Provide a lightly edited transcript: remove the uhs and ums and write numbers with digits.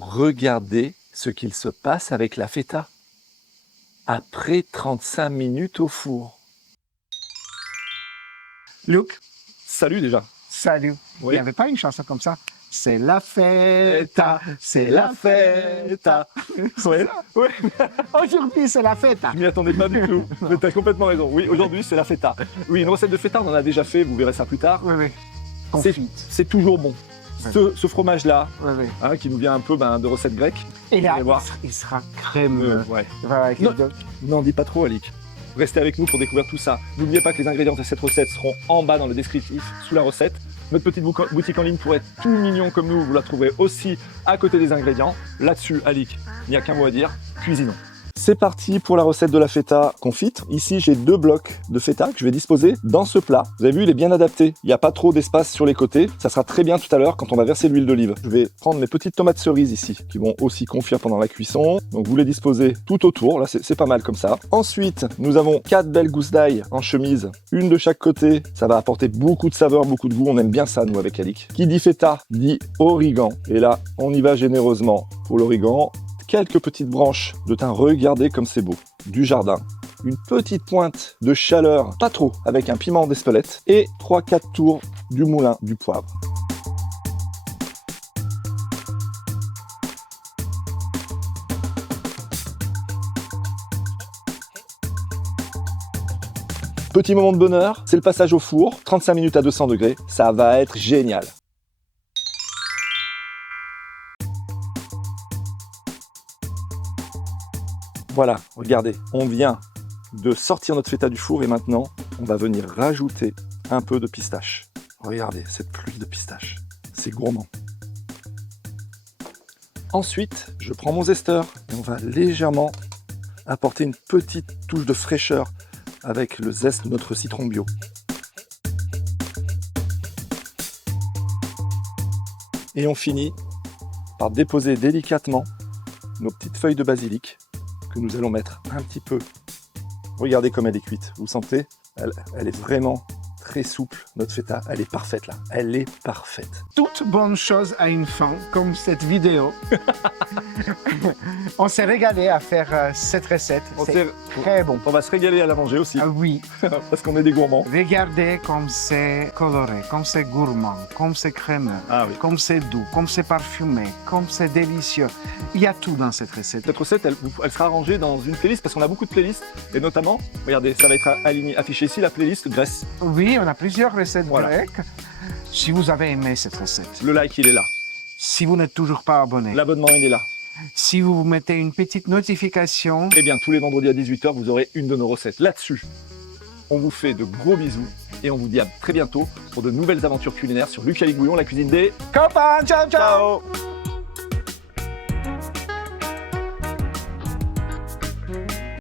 Regardez ce qu'il se passe avec la feta. Après 35 minutes au four. Luc, Salut déjà. salut. Oui. Il n'y avait pas une chanson comme ça? C'est la feta, c'est la feta. Ouais. Ouais. Aujourd'hui, c'est la feta. Je m'y attendais pas du tout. Mais t'as complètement raison. Oui, aujourd'hui c'est la feta. Oui, une recette de feta, on en a déjà fait, vous verrez ça plus tard. Oui, oui. C'est- Confite. C'est toujours bon. Ce fromage-là, Oui, oui. hein, qui nous vient un peu de recettes grecques. Et là, allez voir. il sera crémeux. Ouais. Voilà, avec Non. les- N'en dis pas trop, Alix. Restez avec nous pour découvrir tout ça. N'oubliez pas que les ingrédients de cette recette seront en bas dans le descriptif, sous la recette. Notre petite boutique en ligne pour être tout mignon comme nous, vous la trouverez aussi à côté des ingrédients. Là-dessus, Alix, il n'y a qu'un mot à dire, cuisinons. C'est parti pour la recette de la feta confite. Ici, j'ai 2 blocs de feta que je vais disposer dans ce plat. Vous avez vu, il est bien adapté. Il n'y a pas trop d'espace sur les côtés. Ça sera très bien tout à l'heure quand on va verser l'huile d'olive. Je vais prendre mes petites tomates cerises ici, qui vont aussi confire pendant la cuisson. Donc vous les disposez tout autour. Là, c'est pas mal comme ça. Ensuite, nous avons 4 belles gousses d'ail en chemise. Une de chaque côté. Ça va apporter beaucoup de saveur, beaucoup de goût. On aime bien ça, nous, avec Alix. Qui dit feta, dit origan. Et là, on y va généreusement pour l'origan. Quelques petites branches de thym, regardez comme c'est beau, du jardin, une petite pointe de chaleur, pas trop, avec un piment d'Espelette, et 3-4 tours du moulin du poivre. Petit moment de bonheur, c'est le passage au four, 35 minutes à 200 degrés, ça va être génial. Voilà, regardez, on vient de sortir notre feta du four et maintenant, on va venir rajouter un peu de pistache. Regardez cette pluie de pistache, c'est gourmand. Ensuite, je prends mon zesteur et on va légèrement apporter une petite touche de fraîcheur avec le zeste de notre citron bio. Et on finit par déposer délicatement nos petites feuilles de basilic que nous allons mettre un petit peu. Regardez comme elle est cuite, vous sentez? Elle est vraiment très souple, notre feta, elle est parfaite là, elle est parfaite. Toute bonne chose a une fin, comme cette vidéo. On s'est régalé à faire cette recette. C'est très bon. On va se régaler à la manger aussi, Ah oui, parce qu'on est des gourmands. regardez comme c'est coloré, comme c'est gourmand, comme c'est crémeux, Ah oui. comme c'est doux, comme c'est parfumé, comme c'est délicieux. Il y a tout dans cette recette. Cette recette, elle sera rangée dans une playlist, parce qu'on a beaucoup de playlists, et notamment, regardez, ça va être aligné, affiché ici, la playlist Grèce. Oui, on a plusieurs recettes Voilà. grecques. Si vous avez aimé cette recette, Le like, il est là. si vous n'êtes toujours pas abonné, L'abonnement, il est là. si vous mettez une petite notification, Eh bien, tous les vendredis à 18h, vous aurez une de nos recettes. Là-dessus, on vous fait de gros bisous, et on vous dit à très bientôt pour de nouvelles aventures culinaires sur Luc Aligouillon, la cuisine des copains, ciao ciao! Ciao.